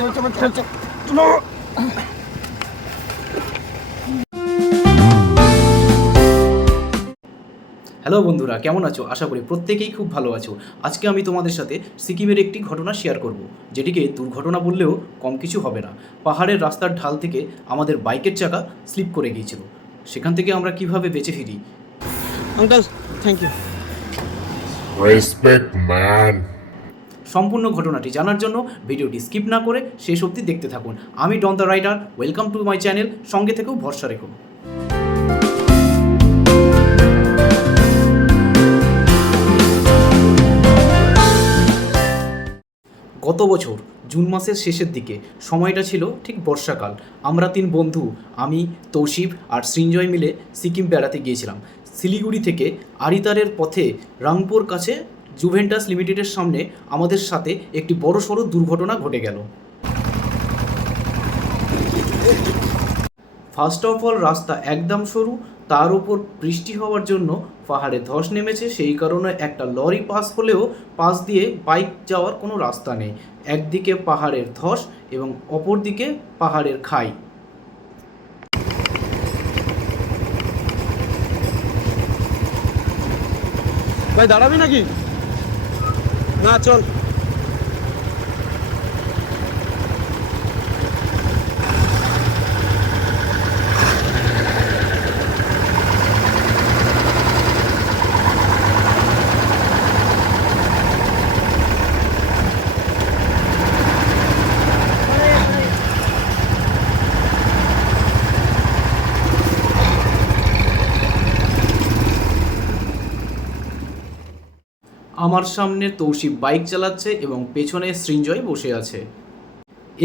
Hello বন্ধুরা, কেমন আছো? আশা করি প্রত্যেকেই খুব ভালো আছো। আজকে আমি তোমাদের সাথে সিকিমের একটি ঘটনা শেয়ার করব, যেটিকে দুর্ঘটনা বললেও কম কিছু হবে না। পাহাড়ের রাস্তার ঢাল থেকে আমাদের বাইকের চাকা স্লিপ করে গিয়েছিল। সেখান থেকে আমরা কিভাবে বেঁচে ফিরি। Uncle, thank you. Respect, man. সম্পূর্ণ ঘটনাটি জানার জন্য ভিডিওটি স্কিপ না করে শেষ অবধি দেখতে থাকুন। আমি Don the rider, welcome to my channel. সঙ্গে থেকেও ভরসা রেখো। গত বছর জুন মাসের শেষের দিকে, সময়টা ছিল ঠিক বর্ষাকাল। আমরা 3 বন্ধু, আমি, তৌশিফ আর সৃঞ্জয় মিলে সিকিম বেড়াতে গিয়েছিলাম। শিলিগুড়ি থেকে আরিতারের পথে রাংপুর কাছে জুভেন্টাস লিমিটেডের সামনে আমাদের সাথে একটি বড়সড় দুর্ঘটনা ঘটে গেল। ফার্স্ট অফ অল, রাস্তা একদম সরু, তার উপর বৃষ্টি হওয়ার জন্য পাহাড়ে ধস নেমেছে। সেই কারণে একটা লরি পাস হলেও পাশ দিয়ে বাইক যাওয়ার কোনো রাস্তা নেই। একদিকে পাহাড়ের ধস এবং অপর দিকে পাহাড়ের খাই। ভাই দাঁড়াবি নাকি? না, চল। আমার সামনে তৌশিফ বাইক চালাচ্ছে এবং পেছনে সৃঞ্জয় বসে আছে।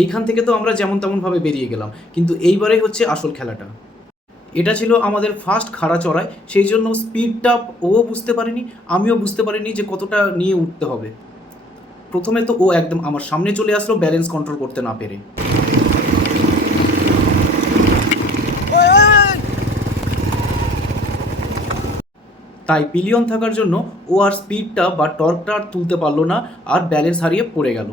এইখান থেকে তো আমরা যেমন তেমনভাবে বেরিয়ে গেলাম, কিন্তু এইবারে হচ্ছে আসল খেলাটা। এটা ছিল আমাদের ফার্স্ট খাড়া চড়াই, সেই জন্য স্পিডটা ও বুঝতে পারেনি, আমিও বুঝতে পারিনি যে কতটা নিয়ে উঠতে হবে। প্রথমে তো ও একদম আমার সামনে চলে আসলো ব্যালেন্স কন্ট্রোল করতে না পেরে। তাই পিলিয়ন থাকার জন্য ও আর স্পিডটা বা টর্কটা আর তুলতে পারলো না, আর ব্যালেন্স হারিয়ে পড়ে গেল।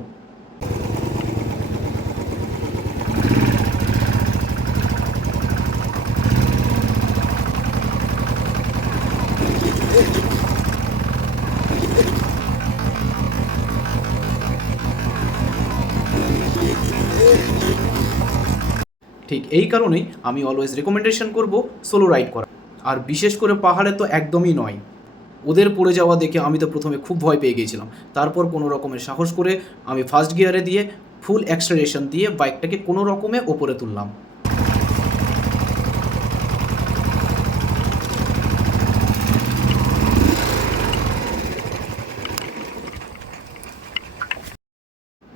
ঠিক এই কারণেই আমি অলওয়েজ রেকমেন্ডেশন করব সোলো রাইড করা, আর বিশেষ করে পাহাড়ে তো একদমই নয়। ওদের পড়ে যাওয়া দেখে আমি তো প্রথমে খুব ভয় পেয়ে গিয়েছিলাম। তারপর কোনো রকমের সাহস করে আমি ফার্স্ট গিয়ারে দিয়ে ফুল অ্যাক্সেলারেশন দিয়ে বাইকটাকে কোনো রকমে ওপরে তুললাম।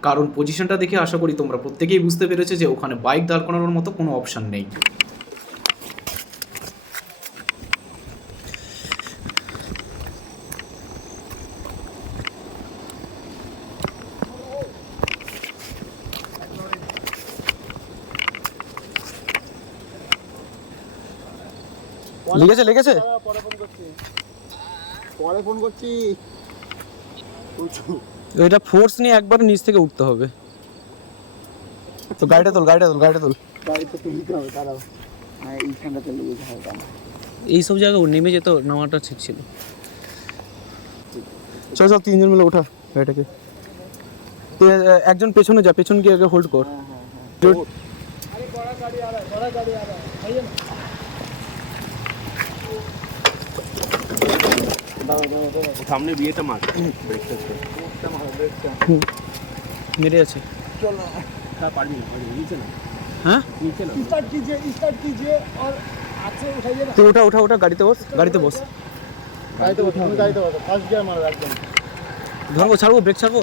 কারণ পজিশনটা দেখে আশা করি তোমরা প্রত্যেকেই বুঝতে পেরেছো যে ওখানে বাইক দাঁড় করানোর মতো কোনো অপশান নেই। লেগেছে। পরে ফোন করছি। এটা ফোর্স নিয়ে একবার নিচ থেকে উঠতে হবে। তো গাড়িটা তোল। গাড়িতে তুলতে হবে, দাঁড়াও। হ্যাঁ, এইখানটাতে লেগে যায়। এইসব জায়গায় নেমে যেত, নামাটা ঠিক ছিল। চল 3জন মিলে ওঠা গাড়িটাকে। তুই একজন পেছনে যা, পেছন গিয়ে আগে হোল্ড কর। সামনে বিয়েটা মার। মেরে আছে। চলো। তা পারবি না, নিচে না। হ্যাঁ, নিচে না। स्टार्ट कीजिए और आगे उठाइए ना। তুই ওঠা গাড়িতে বস। गाड़ी तो फास्ट गियर मारो एकदम। ছাড়বো ব্রেক ছাড়বো।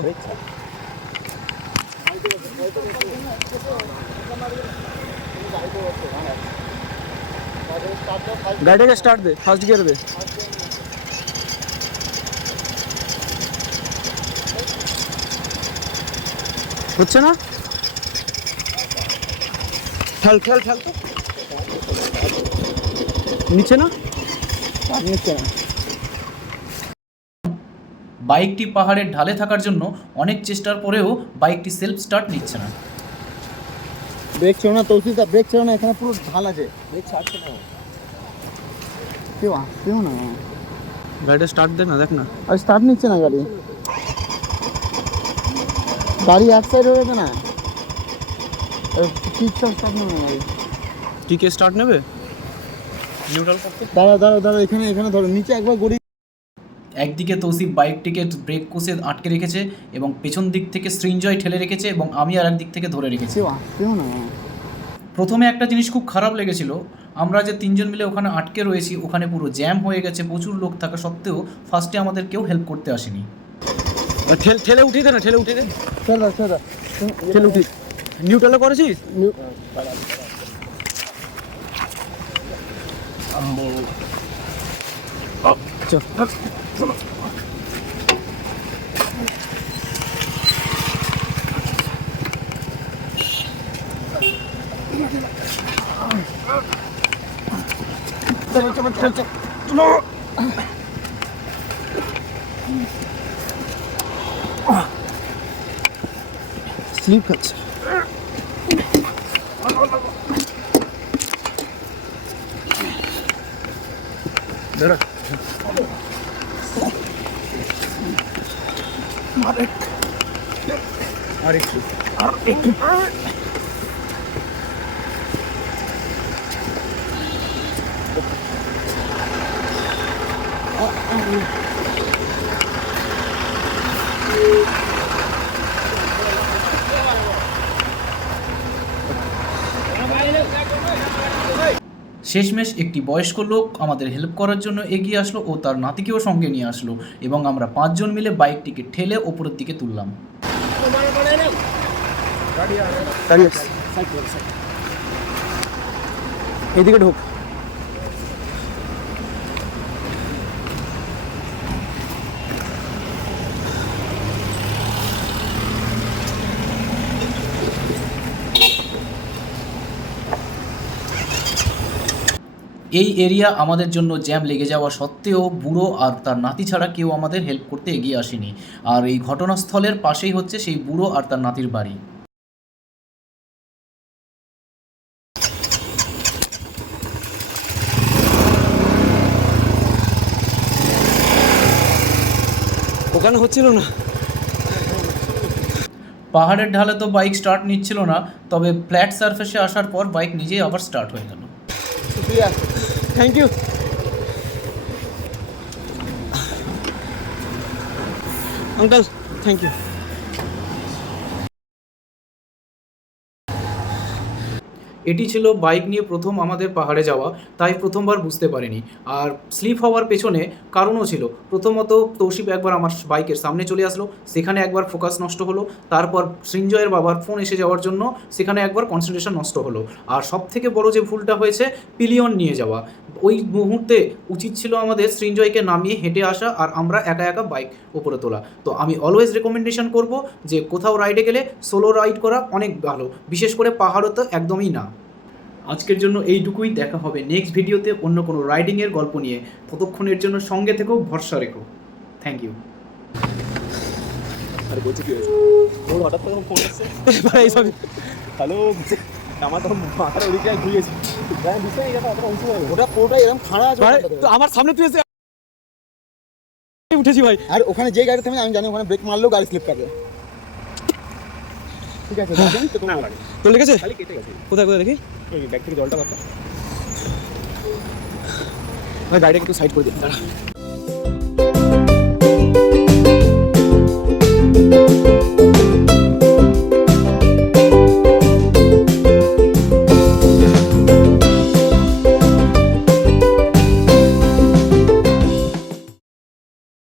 গাড়িটাকে স্টার্ট দে, ফার্স্ট গিয়ার দে। হচ্ছে না, ঠেল তো নিচে না। বাইকটি পাহাড়ের ঢালে থাকার জন্য অনেক চেষ্টার পরেও বাইকটি সেলফ স্টার্ট নিচ্ছে না। ব্রেক ছিল না তৌসিফদা, ব্রেক ছিল না, এখানে পুরো ঢাল আছে। ব্রেক ছাড়ছে না, কেউ না। গাড়িটা স্টার্ট দে না, দেখ না। আর স্টার্ট নিচ্ছে না গাড়ি, গাড়ি এক সাইড হয়ে গেছে না, ঠিকঠাক স্টার্ট নেবে না গাড়ি। টিকে স্টার্ট নেবে, নিউট্রাল করতে। দাঁড়া, এখানে ধরো, নিচে একবার গড়ি। একদিকে তৌসিফ বাইকটিকে ব্রেক কষে আটকে রেখেছে এবং পেছন দিক থেকে সৃঞ্জয় ঠেলে রেখেছে এবং আমি আর একদিক থেকে ধরে রেখেছি। কেউ না। প্রথমে একটা জিনিস খুব খারাপ লেগেছিল, আমরা যে তিনজন মিলে ওখানে আটকে রয়েছি, ওখানে পুরো জ্যাম হয়ে গেছে, প্রচুর লোক থাকা সত্ত্বেও ফার্স্টে আমাদের কেউ হেল্প করতে আসেনি। ঠেলে উঠিয়ে দে না, ঠেলে উঠিয়ে দে, চল ঠেলে উঠি। নিউট্রালে করেছিস? স্লিপ খাচ্ছে। দাঁড়া, আর একটু। শেষমেশ একটি বয়স্ক লোক আমাদের হেল্প করার জন্য এগিয়ে আসলো ও তার নাতিকেও সঙ্গে নিয়ে আসলো এবং আমরা 5 জন মিলে বাইকটিকে ঠেলে ওপরের দিকে তুললাম। এদিকে ঢোক। এই এরিয়া আমাদের জন্য জ্যাম লেগে যাওয়া সত্ত্বেও বুড়ো আর তার নাতি ছাড়া কেউ আমাদের হেল্প করতে এগিয়ে আসেনি। আর এই ঘটনাস্থলের পাশেই হচ্ছে সেই বুড়ো আর তার নাতির বাড়ি। ওখানে হচ্ছিল না। পাহাড়ের ঢালে তো বাইক স্টার্ট নিচ্ছিল না, তবে ফ্ল্যাট সারফেসে আসার পর বাইক নিজেই আবার স্টার্ট হয়ে গেল। Thank you uncle, thank you. এটি ছিল বাইক নিয়ে প্রথম আমাদের পাহাড়ে যাওয়া, তাই প্রথমবার বুঝতে পারিনি। আর স্লিপ হওয়ার পেছনে কারণও ছিল। প্রথমত তৌসিফ একবার আমার বাইকের সামনে চলে আসলো, সেখানে একবার ফোকাস নষ্ট হলো। তারপর সৃঞ্জয়ের বাবার ফোন এসে যাওয়ার জন্য সেখানে একবার কনসেন্ট্রেশন নষ্ট হলো। আর সবথেকে বড় যে ভুলটা হয়েছে, পিলিয়ন নিয়ে যাওয়া। ওই মুহূর্তে উচিত ছিল আমাদের সৃঞ্জয়কে নামিয়ে হেঁটে আসা আর আমরা একা একা বাইক ওপরে তোলা। তো আমি অলওয়েজ রেকমেন্ডেশন করব যে কোথাও রাইডে গেলে সোলো রাইড করা অনেক ভালো, বিশেষ করে পাহাড়ও তো একদমই না। আজকের জন্য এইটুকুই, দেখা হবে নেক্সট ভিডিওতে অন্য কোনো রাইডিংয়ের গল্প নিয়ে। ততক্ষণের জন্য সঙ্গে থেকেও ভরসা রেখো। Thank you. আরে বলছি কি হয়েছে, ওর হঠাৎ করে ফোন এসছে, হ্যালো, আমার তখন মাথার ওদিকে ঘুরিয়েছি, বুঝতে এই ব্যাপার এতটা উঁচু হয়ে গেল। ওটা পুরোটাই এরকম খাড়া আছে তো আমার সামনে তুই এসে উঠেছি ভাই। আর ওখানে যে গাড়ি থেমে, আমি জানি ওখানে ব্রেক মারলেও গাড়ি স্লিপ করবে। ঠিক আছে, না লাগে, তোর লেগেছে? খালি কেটে গেছে। কোথায় কোথায় দেখি? ওই ব্যাগ থেকে জলটা বাচ্চা। ভাই গাড়িটাকে একটু সাইড করে দিন, দাঁড়া।